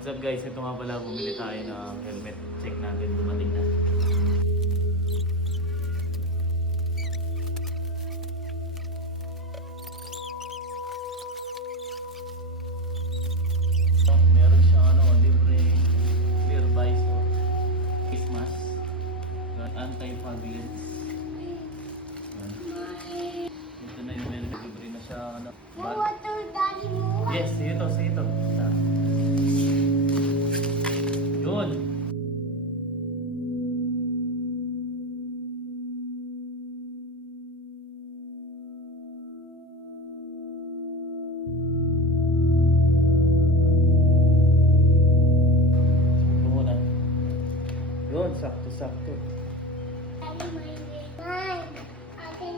What's up guys? Ito nga pala, bumili tayo ng helmet. Check natin, dumating na. Meron siyang libre clear visor, face mask, anti-fog lens. Ito na yung meron, libre na siya bag. Yes, sige to. Yun. Ito muna. Yun, sakto-sakto. Akin